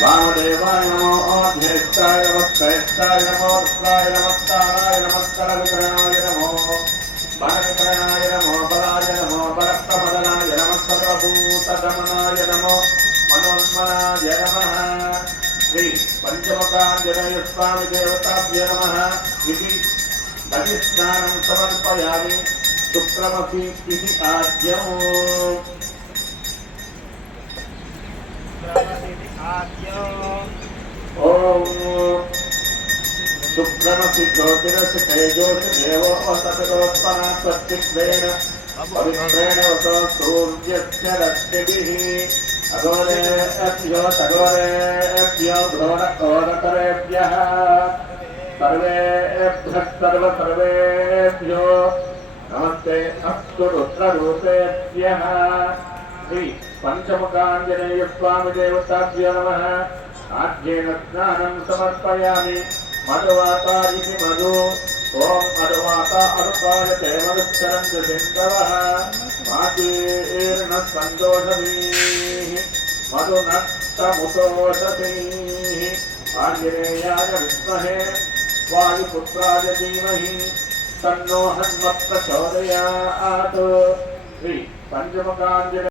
वामदेवाय नमो अध्यक्षाय नमस्तेष्टाय नमो रुद्राय नमस्काराय नमस्करविक्रमाय नमो बलविक्रमाय नमो बलाय नमो बलप्रमदनाय नमः सर्वभूतदमनाय नमो मनोन्मनाय नमः श्री पंचमुखाञ्जनेय स्वामी देवताभ्यो नमः इति दधिस्नानं समर्पयामि शुक्रमसि इति आद्यम् ओम शुक्रमसि ज्योतिरसि तेजोसि देवो सततोत्पन्ना सच्चित्तेन पवित्रेण वसो सूर्यस्य रश्मिभिः अघोरेभ्यो तघोरेभ्यो घोरकरेभ्यः सर्वेभ्यो नमस्ते अस्तु रुद्ररूपेभ्यः श्री पंचमुखाञ्जनेय स्वामी देवताभ्यो नमः आद्येन स्नानं समर्पयामि मधुवाता इति मधु ओम मधुवाता अरुपायते मधुश्चरन्तु सिन्धवः मातीर्न सन्तोषधीः मधुनक्तमुतोषधीः आञ्जनेयाय विद्महे वायुपुत्राय धीमहि तन्नो हनुमत् प्रचोदयात् श्री पंचमुखाञ्जनेय